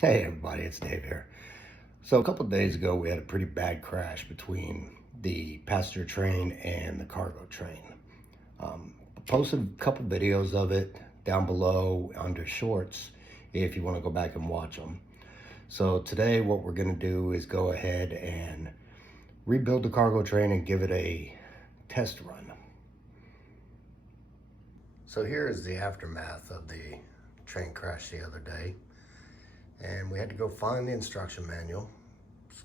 Hey everybody, it's Dave here. So a couple of days ago we had a pretty bad crash between the passenger train and the cargo train. I posted a couple videos of it down below under shorts if you want to go back and watch them. So today what we're going to do is go ahead and rebuild the cargo train and give it a test run. So here is the aftermath of the train crash the other day. And we had to go find the instruction manual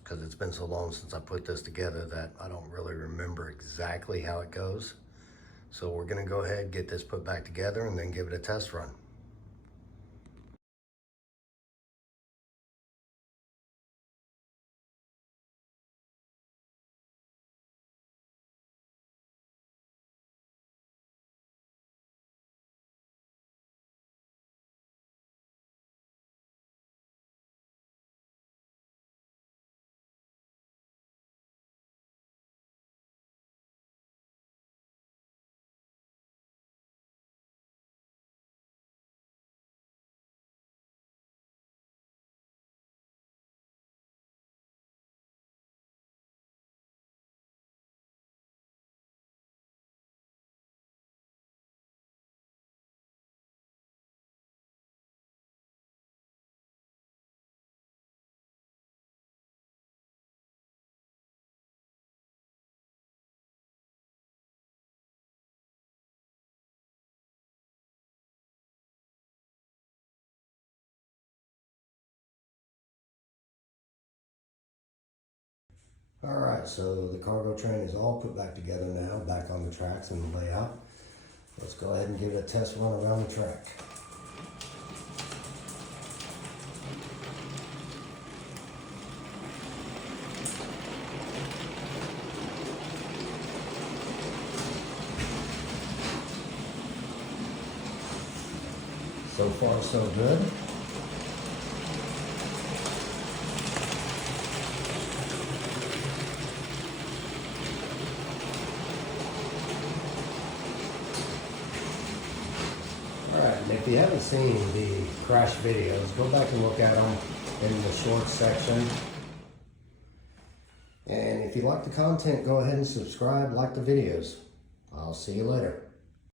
because it's been so long since I put this together that I don't really remember exactly how it goes. So we're gonna go ahead, get this put back together and then give it a test run. All right, so the cargo train is all put back together now, back on the tracks and the layout. Let's go ahead and give it a test run around the track. So far, so good. Alright, and if you haven't seen the crash videos, go back and look at them in the shorts section. And if you like the content, go ahead and subscribe, like the videos. I'll see you later.